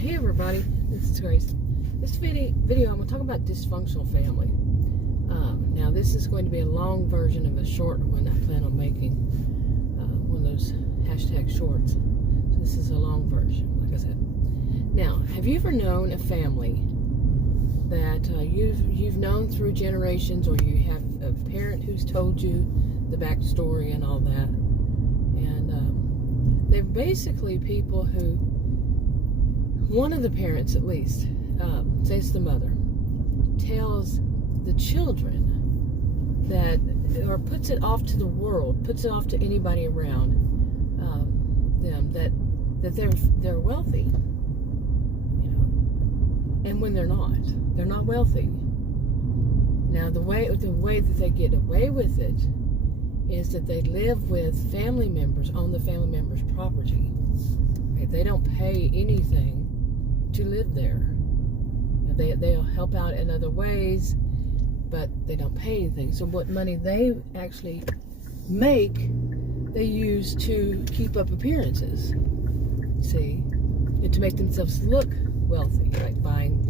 Hey everybody, this is Grace. This video I'm going to talk about dysfunctional family. Now this is going to be a long version of a short one I plan on making, one of those hashtag shorts. So this is a long version, like I said. Now, have you ever known a family that you've known through generations, or you have a parent who's told you the backstory and all that? And they're basically people who, one of the parents at least, say it's the mother, tells the children that, or puts it off to the world, puts it off to anybody around them, that they're wealthy, you know, and when they're not wealthy. Now the way that they get away with it is that they live with family members on the family members' property. Okay? They don't pay anything to live there. You know, they'll help out in other ways, but they don't pay anything. So what money they actually make, they use to keep up appearances. See, and to make themselves look wealthy, like buying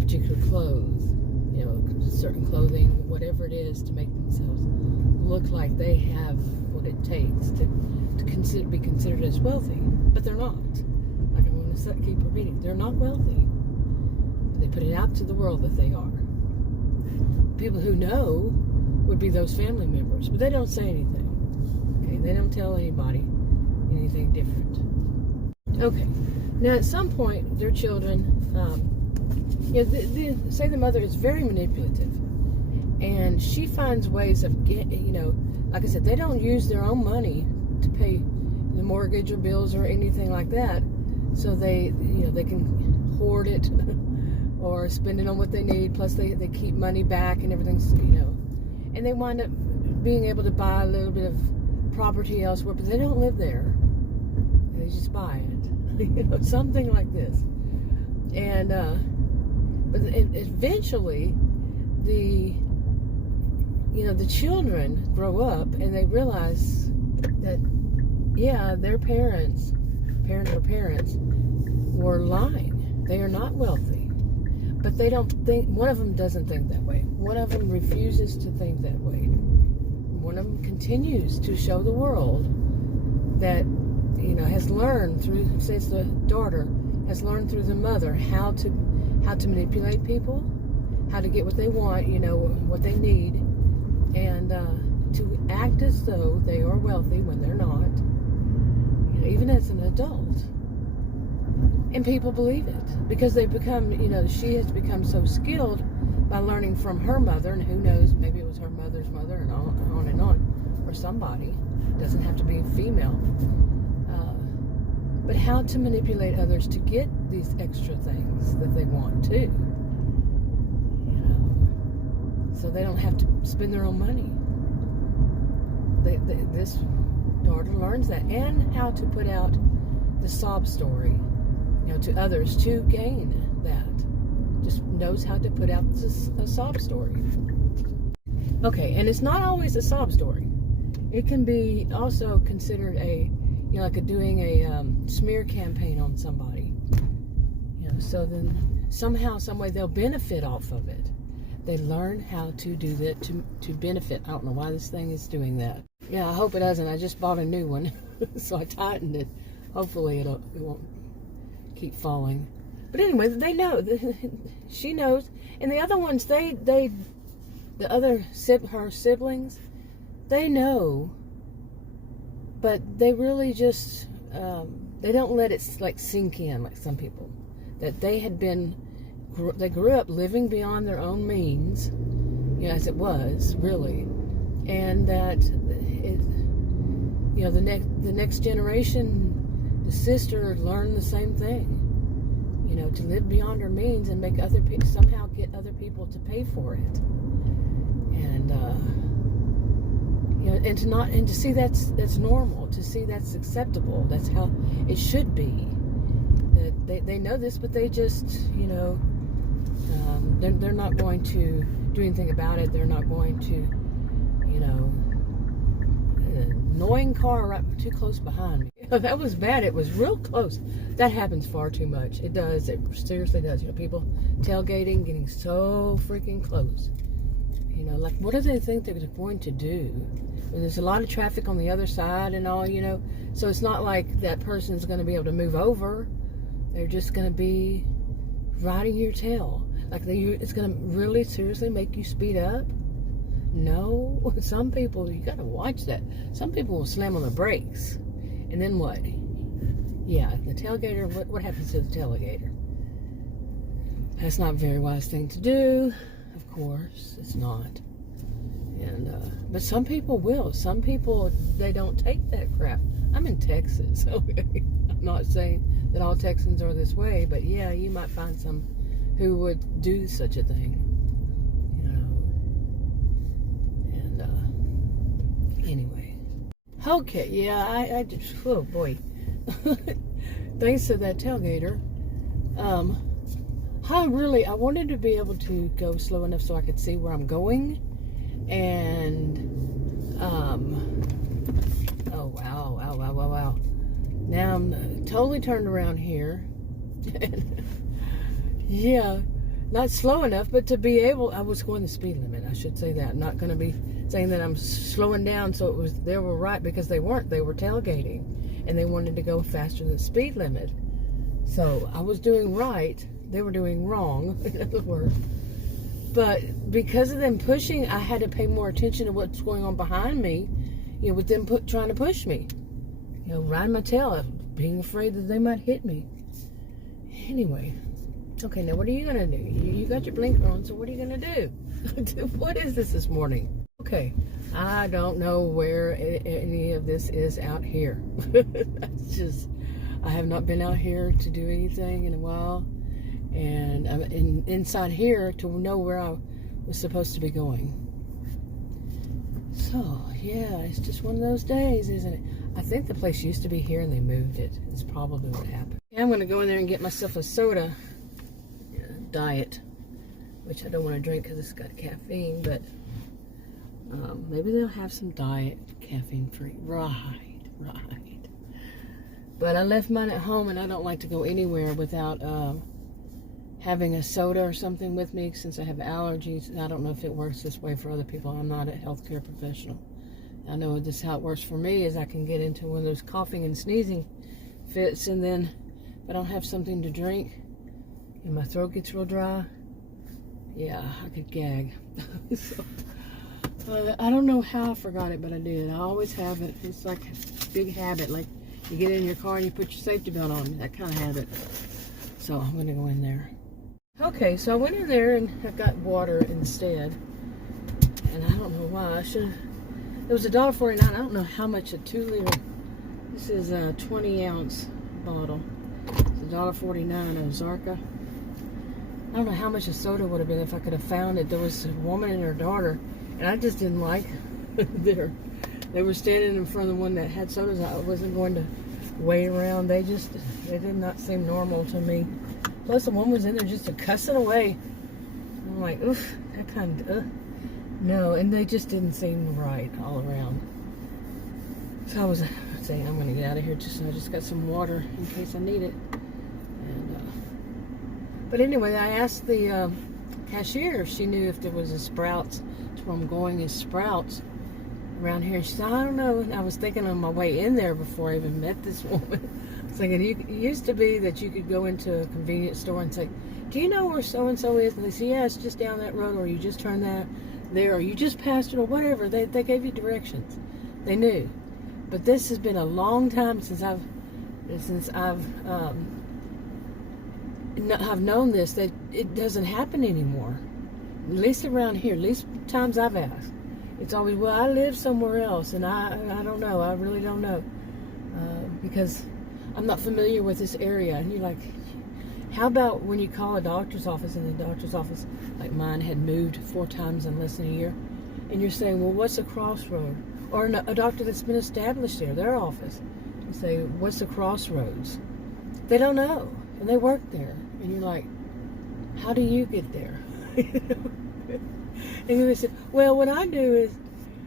particular clothes, you know, certain clothing, whatever it is, to make themselves look like they have what it takes to be considered as wealthy, but they're not. Like I'm going to keep repeating, they're not wealthy. They put it out to the world that they are. People who know would be those family members, but they don't say anything. Okay, they don't tell anybody anything different. Okay, now at some point, their children, say the mother is very manipulative, and she finds ways of getting, you know, like I said, they don't use their own money to pay the mortgage or bills or anything like that, so they can hoard it or spend it on what they need, plus they keep money back and everything's, you know, and they wind up being able to buy a little bit of property elsewhere, but they don't live there. They just buy it, you know, something like this. And but eventually the children grow up and they realize that, yeah, their parents were lying. They are not wealthy. But they don't think, one of them doesn't think that way. One of them refuses to think that way. One of them continues to show the world that, you know, has learned through, says the daughter, has learned through the mother how to manipulate people, how to get what they want, you know, what they need, and to act as though they are wealthy when they're not, you know, even as an adult. And people believe it because they become, you know, she has become so skilled by learning from her mother, and who knows, maybe it was her mother's mother, and on and on, or somebody. It doesn't have to be female. But how to manipulate others to get these extra things that they want too. You know, so they don't have to spend their own money. This daughter learns that, and how to put out the sob story, you know, to others to gain that. Just knows how to put out a sob story. Okay, and it's not always a sob story. It can be also considered a, you know, like doing a smear campaign on somebody. You know, so then somehow, some way, they'll benefit off of it. They learn how to do that to benefit. I don't know why this thing is doing that. Yeah, I hope it doesn't. I just bought a new one, so I tightened it. Hopefully it won't keep falling. But anyway, they know. She knows. And the other ones, her siblings, they know. But they really just, they don't let it like sink in like some people. That they grew up living beyond their own means, you know, as it was, really. And that, you know, the next generation, the sister learned the same thing. You know, to live beyond her means and make other people, somehow get other people to pay for it. And, you know, and to see that's normal, to see that's acceptable, that's how it should be. That they know this, but they just, you know, they're not going to do anything about it. They're not going to, you know, annoying car right too close behind me. That was bad. It was real close. That happens far too much. It does. It seriously does. People tailgating, getting so freaking close. Like, what do they think they're going to do? And there's a lot of traffic on the other side and all, So it's not like that person's going to be able to move over. They're just going to be riding your tail. Like, it's going to really seriously make you speed up? No. Some people, you got to watch that. Some people will slam on the brakes. And then what? Yeah, the tailgater, what happens to the tailgater? That's not a very wise thing to do. Of course, it's not. But some people will. Some people, they don't take that crap. I'm in Texas, okay? I'm not saying that all Texans are this way, but yeah, you might find some who would do such a thing. Anyway. Okay, yeah, I just, oh boy. Thanks to that tailgater. I wanted to be able to go slow enough so I could see where I'm going. And, oh wow. Now I'm totally turned around here. Yeah, not slow enough, but to be able, I was going the speed limit, I should say that. I'm not going to be saying that I'm slowing down so they were right, because they weren't. They were tailgating, and they wanted to go faster than the speed limit. So I was doing right. They were doing wrong, in other words. But because of them pushing, I had to pay more attention to what's going on behind me, with them trying to push me. Riding my tail, being afraid that they might hit me. Anyway, okay, now what are you going to do? You got your blinker on, so what are you going to do? What is this morning? Okay, I don't know where any of this is out here. That's just, I have not been out here to do anything in a while. And I'm inside here to know where I was supposed to be going. So, yeah, it's just one of those days, isn't it? I think the place used to be here and they moved it. It's probably what happened. Yeah, I'm going to go in there and get myself a soda. Diet. Which I don't want to drink because it's got caffeine, but maybe they'll have some diet caffeine free. Right. But I left mine at home, and I don't like to go anywhere without having a soda or something with me, since I have allergies. I don't know if it works this way for other people. I'm not a healthcare professional. I know this is how it works for me, is I can get into one of those coughing and sneezing fits, and then if I don't have something to drink and my throat gets real dry, yeah, I could gag. So, I don't know how I forgot it, but I did. I always have it. It's like a big habit. Like, you get in your car and you put your safety belt on. That kind of habit. So I'm going to go in there. Okay, so I went in there and I got water instead. And I don't know why. It was $1.49. I don't know how much a 2 liter. This is a 20-ounce bottle. It's $1.49 of Zarka. I don't know how much a soda would have been if I could have found it. There was a woman and her daughter, and I just didn't like they were standing in front of the one that had sodas. I wasn't going to wait around. They did not seem normal to me. Plus, the one was in there just cussing away. I'm like, oof, that kind of, no, and they just didn't seem right all around. So I was saying, I'm going to get out of here. So I just got some water in case I need it. But anyway, I asked the cashier if she knew if there was a Sprouts. That's where I'm going, is Sprouts around here. She said, I don't know. And I was thinking on my way in there before I even met this woman. I was thinking, it used to be that you could go into a convenience store and say, do you know where so-and-so is? And they say, yeah, it's just down that road, or you just turn that there, or you just passed it, or whatever. They gave you directions. They knew. But this has been a long time since I've known this, that it doesn't happen anymore. At least around here, at least times I've asked. It's always, well, I live somewhere else, and I don't know. I really don't know. Because I'm not familiar with this area. And you're like, how about when you call a doctor's office, and the doctor's office, like mine, had moved 4 times in less than a year, and you're saying, well, what's a crossroad? Or a doctor that's been established there, their office. You say, what's the crossroads? They don't know, and they work there. And you're like, how do you get there? And they said, well, what I do is,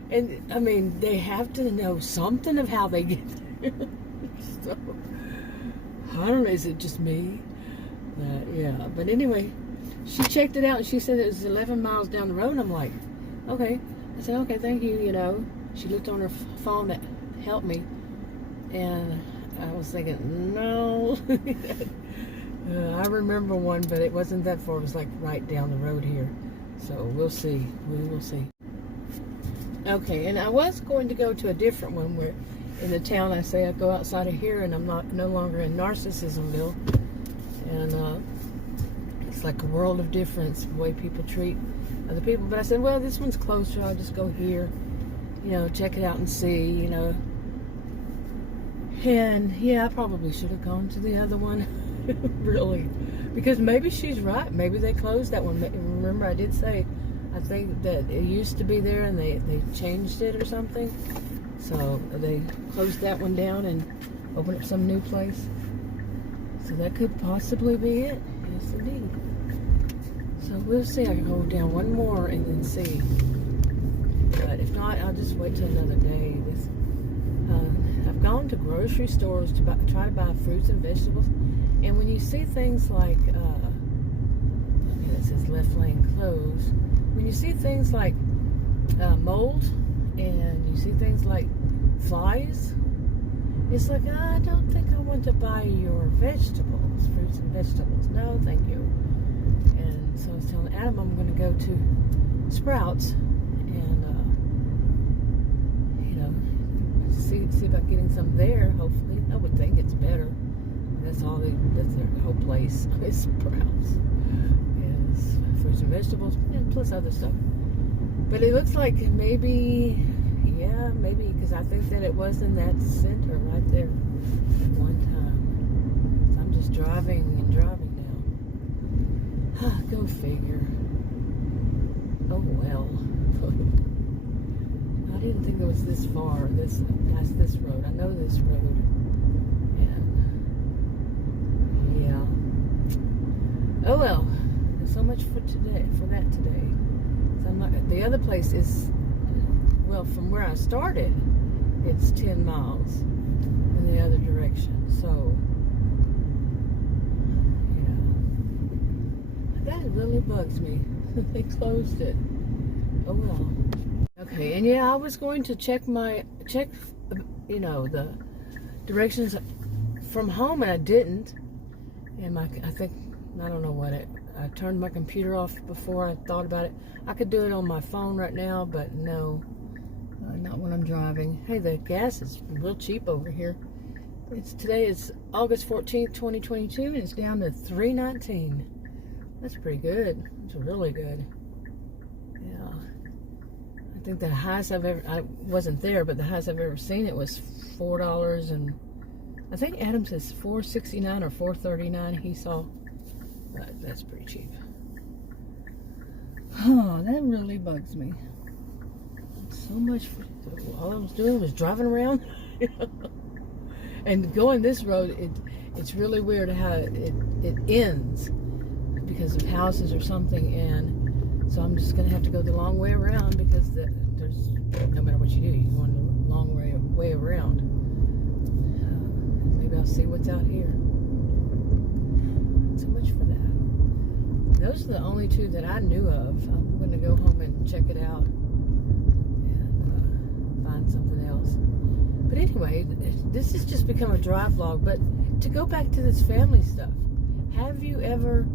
And I mean, they have to know something of how they get there. So, I don't know, is it just me? Yeah, but anyway, she checked it out and she said it was 11 miles down the road. And I'm like, okay. I said, okay, thank you, you know. She looked on her phone that helped me. And I was thinking, no. I remember one, but it wasn't that far. It was like right down the road here. So we'll see. We will see. Okay, and I was going to go to a different one where in the town I say I go outside of here and I'm no longer in Narcissismville. And it's like a world of difference the way people treat other people. But I said, well, this one's closer. I'll just go here, you know, check it out and see, you know. And yeah, I probably should have gone to the other one. Really, because maybe she's right. Maybe they closed that one. Remember, I did say I think that it used to be there and they changed it or something. So they closed that one down and opened up some new place. So that could possibly be it. Yes, indeed. So we'll see. I can hold down one more and then see. But if not, I'll just wait till another day. I've gone to grocery stores to try to buy fruits and vegetables. And when you see things like, it says left lane closed. When you see things like mold and you see things like flies, it's like, I don't think I want to buy your vegetables, fruits and vegetables. No, thank you. And so I was telling Adam I'm going to go to Sprouts and, you know, see about getting some there, hopefully. I would think it's better. That's their whole place. It's Sprouts. Yes, fruits and vegetables, and plus other stuff. But it looks like maybe, because I think that it was in that center right there at one time. So I'm just driving now. Go figure. Oh well. I didn't think it was this far, past this road. I know this road. Oh well, there's so much for that today. So I'm not, the other place is, well, from where I started, it's 10 miles in the other direction. So, yeah, that really bugs me. They closed it. Oh well. Okay, and yeah, I was going to check, you know, the directions from home, and I didn't. And I don't know what I turned my computer off before I thought about it. I could do it on my phone right now, but no, not when I'm driving. Hey, the gas is real cheap over here. Today is August 14th, 2022, and it's down to $3.19. That's pretty good. It's really good. Yeah. I think the highest I wasn't there, but the highest I've ever seen it was $4 and I think Adam says $4.69 or $4.39 he saw. That's pretty cheap. Oh, that really bugs me. So much all I was doing was driving around. And going this road, it's really weird how it ends because of houses or something, and so I'm just going to have to go the long way around because there's, no matter what you do, you're going the long way around. Maybe I'll see what's out here. So much for that. Those are the only two that I knew of. I'm going to go home and check it out and find something else. But anyway, this has just become a drive vlog. But to go back to this family stuff, have you ever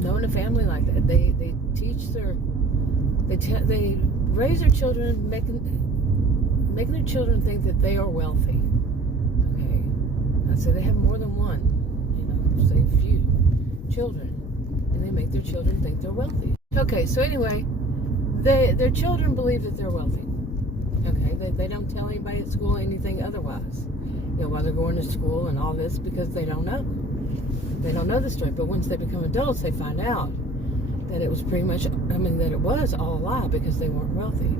known a family like that? They raise their children, making their children think that they are wealthy. Okay, so they have more than one, say a few children, and they make their children think they're wealthy. Okay, so anyway, their children believe that they're wealthy. Okay, they don't tell anybody at school anything otherwise. While they're going to school and all this, because they don't know. They don't know the story. But once they become adults, they find out that it was pretty much, that it was all a lie because they weren't wealthy.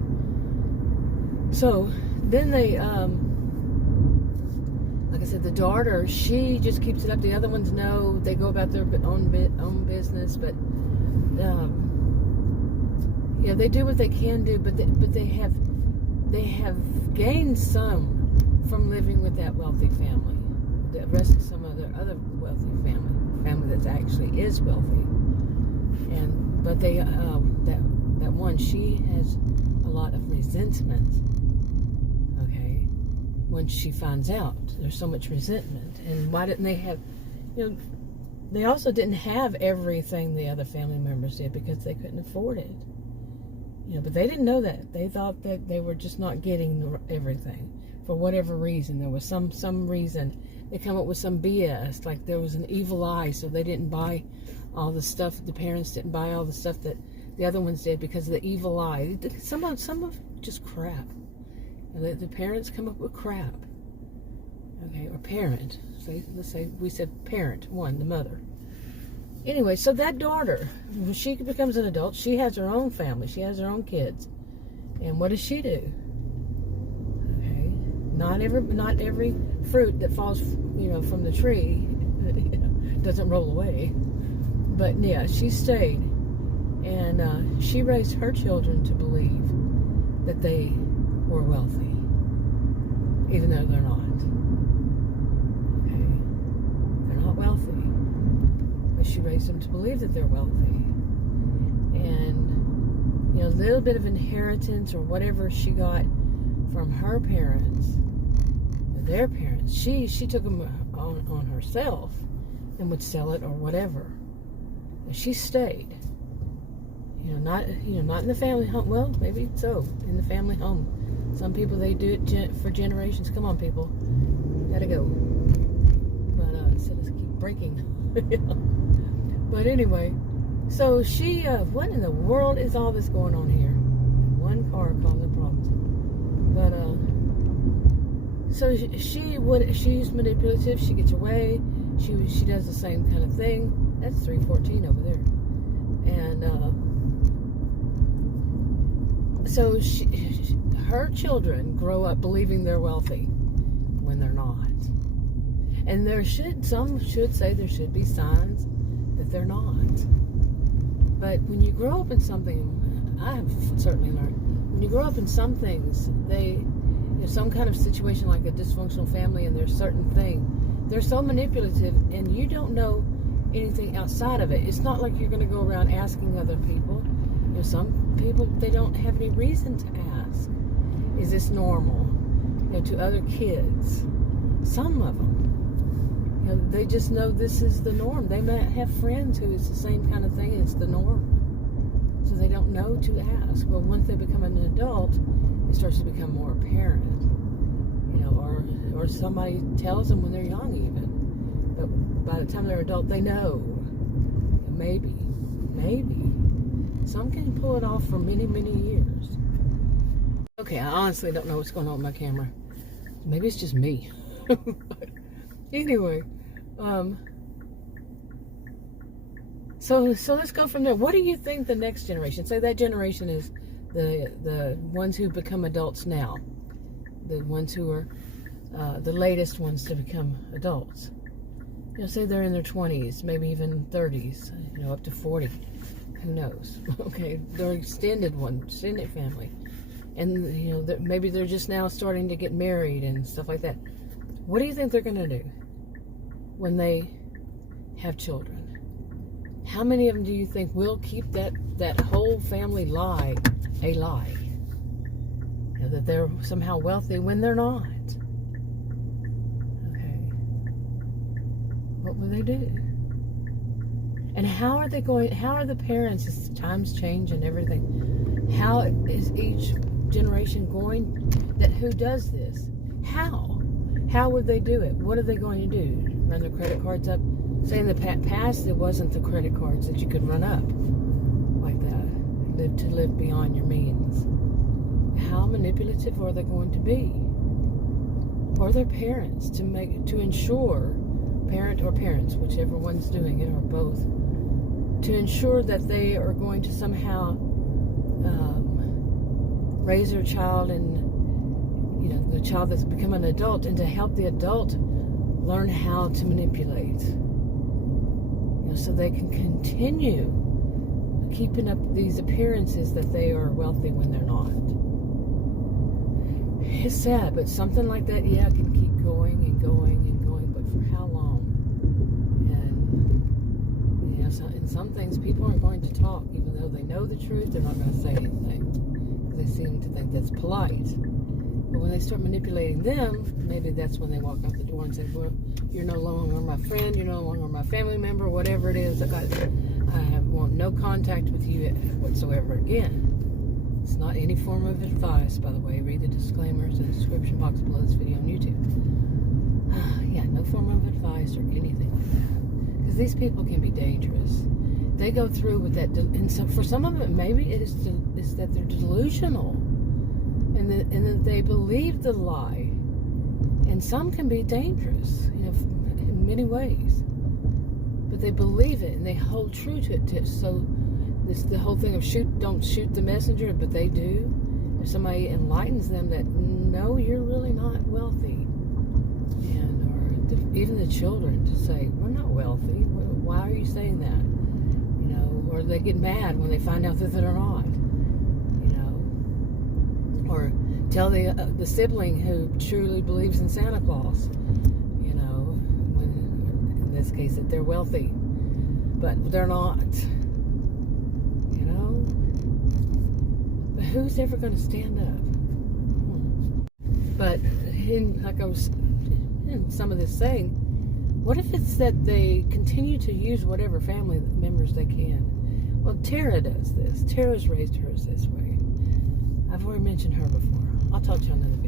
So then they, like I said, the daughter, she just keeps it up. The other ones know. They go about their own business. But, Yeah, they do what they can do, but they have gained some from living with that wealthy family. The rest of some other wealthy family that actually is wealthy, but they that one, she has a lot of resentment. Okay, when she finds out, there's so much resentment, and why didn't they have? They also didn't have everything the other family members did because they couldn't afford it. But they didn't know that. They thought that they were just not getting everything for whatever reason. There was some reason. They come up with some BS, like there was an evil eye, so they didn't buy all the stuff. The parents didn't buy all the stuff that the other ones did because of the evil eye. Some of just crap. The parents come up with crap. Okay, or parent. Let's say we said parent, one, the mother. Anyway, so that daughter, when she becomes an adult, she has her own family. She has her own kids. And what does she do? Okay, not every fruit that falls, from the tree, doesn't roll away. But yeah, she stayed, and she raised her children to believe that they were wealthy, even though they're not. Okay, they're not wealthy. She raised them to believe that they're wealthy, and a little bit of inheritance or whatever she got from her parents, or their parents, she took them on herself and would sell it or whatever. And she stayed, not in the family home. Well, maybe so in the family home. Some people, they do it for generations. Come on, people, gotta go. But instead of keep breaking. But anyway, so she, what in the world is all this going on here? One car causing problems. But, so she's manipulative. She gets away. She does the same kind of thing. That's 314 over there. And, so her children grow up believing they're wealthy when they're not. And some should say there should be signs that they're not. But when you grow up in something, I have certainly learned, when you grow up in some things, some kind of situation like a dysfunctional family, and there's certain thing, they're so manipulative, and you don't know anything outside of it. It's not like you're going to go around asking other people. Some people, they don't have any reason to ask, is this normal? To other kids. Some of them. They just know this is the norm. They might have friends who it's the same kind of thing. It's the norm. So they don't know to ask. Well, once they become an adult, it starts to become more apparent. Or somebody tells them when they're young even. But by the time they're adult, they know. Maybe. Some can pull it off for many, many years. Okay, I honestly don't know what's going on with my camera. Maybe it's just me. Anyway, so let's go from there. What do you think the next generation? Say that generation is the ones who become adults now, the ones who are the latest ones to become adults. Say they're in their 20s, maybe even 30s, up to 40. Who knows? Okay, they're extended family, and maybe they're just now starting to get married and stuff like that. What do you think they're going to do when they have children? How many of them do you think will keep that whole family lie a lie? That they're somehow wealthy when they're not. Okay. What will they do? And how are the parents, as times change and everything, how is each generation going, who does this? How would they do it? What are they going to do? Run their credit cards up? Say in the past, it wasn't the credit cards that you could run up like that, to live beyond your means. How manipulative are they going to be? Or their parents to ensure, parent or parents, whichever one's doing it, or both, to ensure that they are going to somehow raise their child, and the child that's become an adult, and to help the adult learn how to manipulate, so they can continue keeping up these appearances that they are wealthy when they're not. It's sad, but something like that, yeah, can keep going and going and going, but for how long? And, you know, in some things, people aren't going to talk, even though they know the truth, they're not going to say anything, because they seem to think that's polite. But when they start manipulating them, maybe that's when they walk out the door and say, well, you're no longer my friend, you're no longer my family member, whatever it is, I want no contact with you whatsoever again. It's not any form of advice, by the way. Read the disclaimers in the description box below this video on YouTube. Yeah, no form of advice or anything like that. Because these people can be dangerous. They go through with that, and so for some of it, maybe it's that they're delusional, and that they believe the lie. And some can be dangerous, you know, in many ways. But they believe it and they hold true to it. So this the whole thing of don't shoot the messenger, but they do. If somebody enlightens them that no, you're really not wealthy, and or even the children to say we're not wealthy. Why are you saying that? You know, or they get mad when they find out that they're not. You know, or tell the sibling who truly believes in Santa Claus. You know, when in this case that they're wealthy, but they're not. Who's ever going to stand up? But like I was in some of this saying, what if it's that they continue to use whatever family members they can? Well, Tara does this. Tara's raised hers this way. I've already mentioned her before. I'll talk to you another